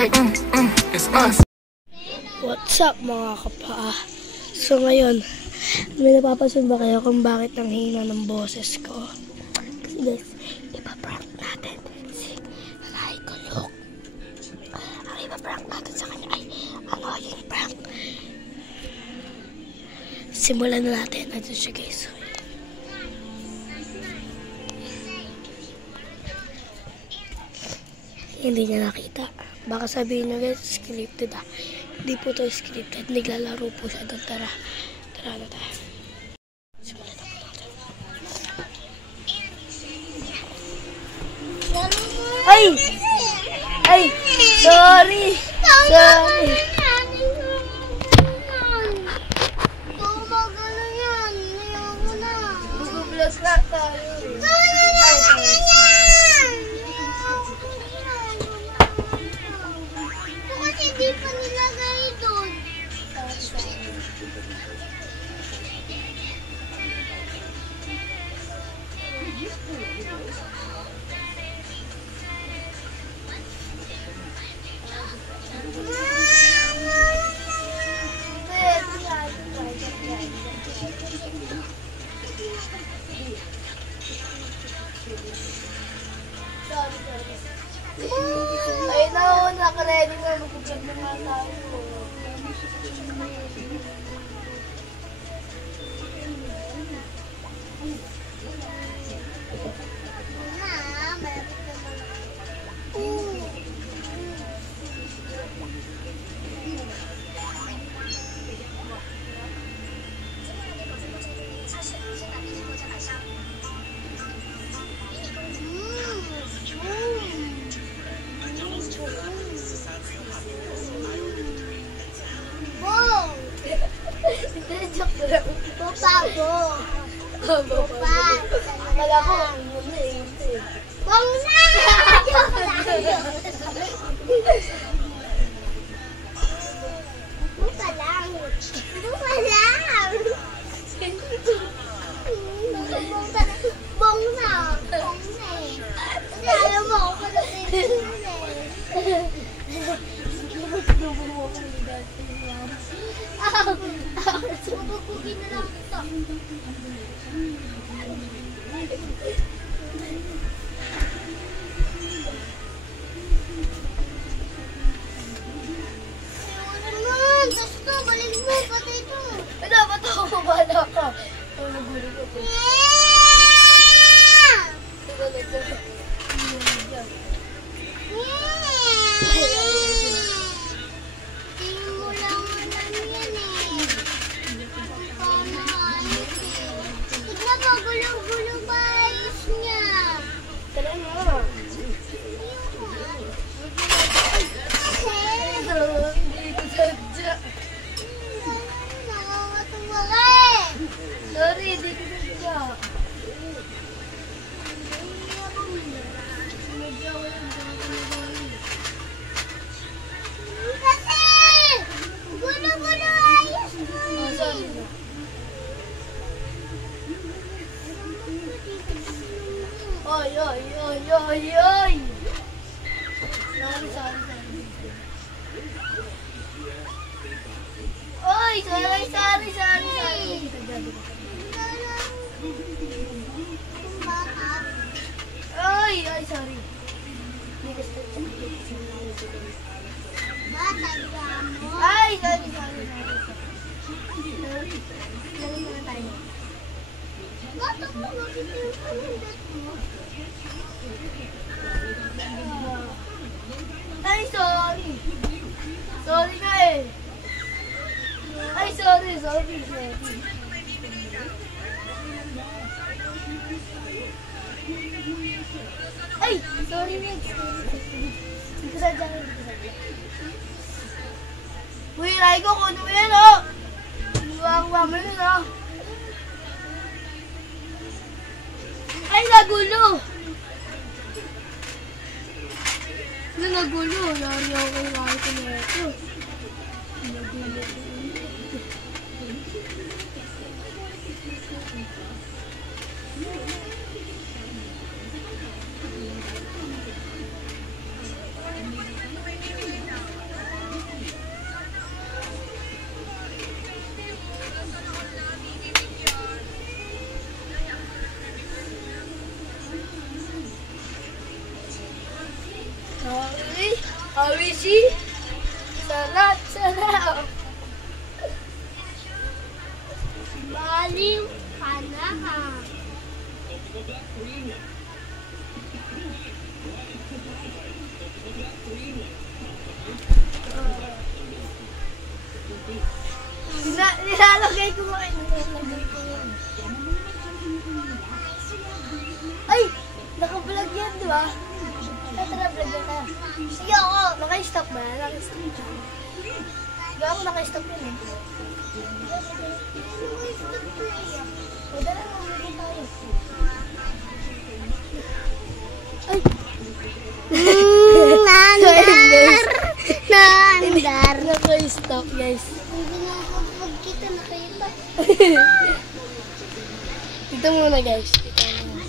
It's us. What's up mga kapa? So ngayon, may napapansin ba kayo kung bakit ang hina ng boses ko? Kasi guys, ipaprank natin si Nanay Kulok. Ang ipaprank natin sa kanya ay annoying prank. Simulan na natin. Ito siya guys. Hindi niya nakita. Baka sabihin niyo guys, scripted ah. Hindi po ito scripted. Naglalaro po siya doon. Tara na tayo. Simulan na po natin. Ay! Ay! Sorry! Sorry! Mag-vlog na tayo. Hindi pa nilagay doon. Ay na, naka-ready na. Mag-vlog na nga tayo. Akala ko, Bong na! Buka lang. Buka lang. Bong na. Bong na eh. Kasi ayaw mo ako palatin eh. Pupugin na lang ito. Balik mo, pati ito. dapat ako mabala ka. Magulo ko po. Tingin mo lang yan eh. Paano ayos eh. Tignan mo, gulo-gulo ba ayos niya? Tara na. Hindi ko sadya. Nakakatuwa ka eh. Sorry, hindi ko sadya. Kasi gulo-gulo ayos mo eh. Sorry na. Oy, oy, oy, oy, oy! Sorry. Oy, sorry. Oy, sorry. Hindi ko Ay, sorry. Sorry na tayo. Bakit mo bakit yung panindat mo? Ay, sorry. Sorry na eh. Ay, sorry. Ay, sorry na. Hindi ko sadya. Uy, Raiko, kung ano yan, oh. Buwang-buwang mo yun, oh. Ay, nagulo. Nagulo. Lari ako kay Raiko na ito. Nagulo. Awishi. Salat, salat. Baliw ka na. Nilalagay ko ba? Nilalagay ko yun. Ay! Naka-vlog yan, di ba? Tara, vlog yan tayo. Sige ako. Naka-stop ba? Naka-stop ba? Di ba ako naka-stop yun eh? Pwede na mamagay tayo. Ay! Nandar. Naka-stop, guys. Hindi na kapag kita nakita. Dito muna, guys. Dito muna.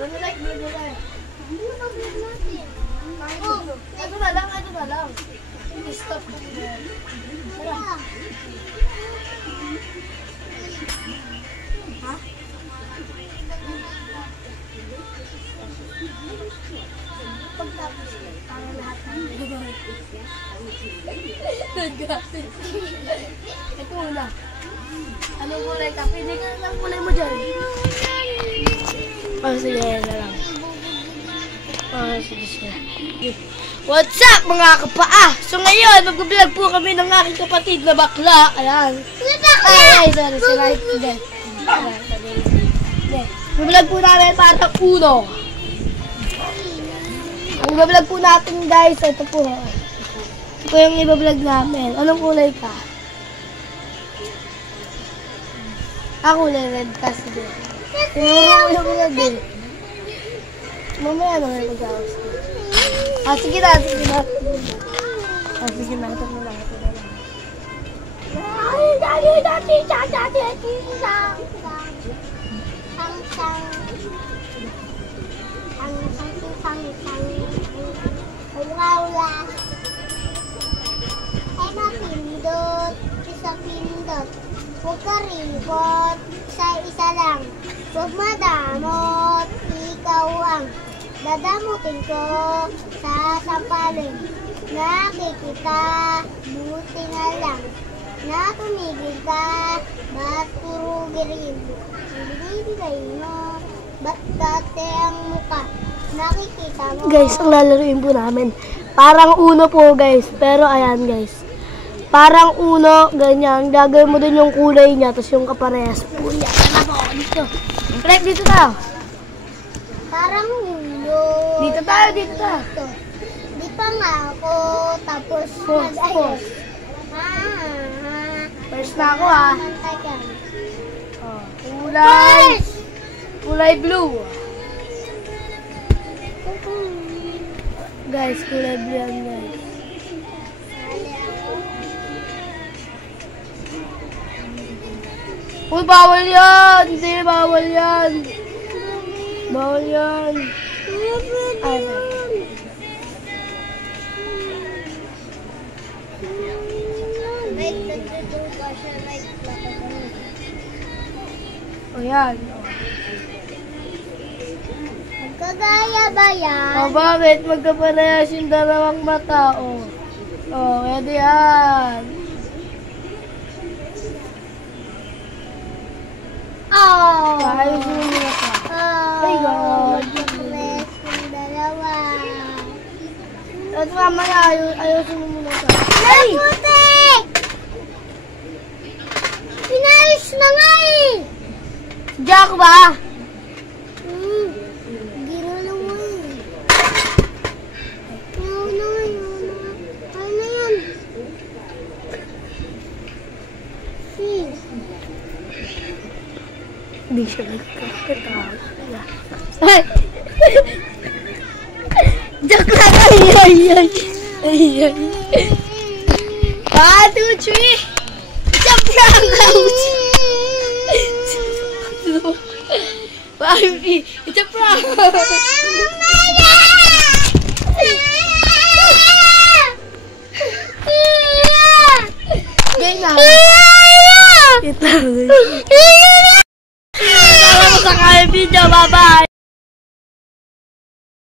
Vlog na tayo. Hindi na vlog natin. Ito na lang, ito na lang. Stop ko na. Tara. Ha? Pagtapos para lahat ng nag-gatin. Ito muna. Anong kulay ka? Pili ka lang kulay mo dyan. Oh, sige, yan na lang. Oh, sige, sige. What's up, mga kapaa? So ngayon, mag-vlog po kami ng aking kapatid na bakla. Ayan. Ay, sorry, sorry. Hindi. Mag-vlog po namin para uno. Ang i-vlog po natin, guys, ito po. Ito po yung i-vlog namin. Anong kulay ka? Kulay red kasi din. Tinuro ko yung red eh. Mamaya na may mag-awas. Sige na, sige na. Sige na, ito na lang, ito na lang. Ay mapindot, isa pindot. Huwag ka ribot, isa lang. Huwag madamot, ikaw ang dadamutin ko sa sampalin. Nakikita, buti na lang. Na tumigil ka, ba't puro girin? Ibigay mo, ba't dati ang muka? Nakikita mo. Guys, ang lalaruin po namin. Parang uno po, guys. Pero ayan, guys. Parang uno, ganyan. Gagawin mo dun yung kulay niya, tapos yung kaparehas po niya. Ano po? Dito. Correct, dito tayo. Parang ulo. Dito tayo, dito tayo. Ito. Di pa nga ako, tapos Pause, pause. First na ako, ha. Oh, kulay. Kulay blue. Guys, kulay blue yan, guys. Uy, bawal yan! Hindi, bawal yan! Bawal yan! Ay, Wait, nagduduga siya like o yan. Magkagaya ba yan? O, bakit? Magkaparehas yung dalawang mata, o. O, pwede yan. Oh! Ayusin mo muna ka. Ay, God. Magkakares yung dalawa. At mamaya, ayusin mo muna ka. Ay! Putik! Pinayos na nga eh! Jack ba? Giro na mo eh. Ano yan? Hindi siya nagkakatawa. Ay! Jack lang! Ay! Ay! Ay! 1, 2, 3! Jump lang! Barbie! It's a prank! Ganyan na! Ito! video. Bye-bye!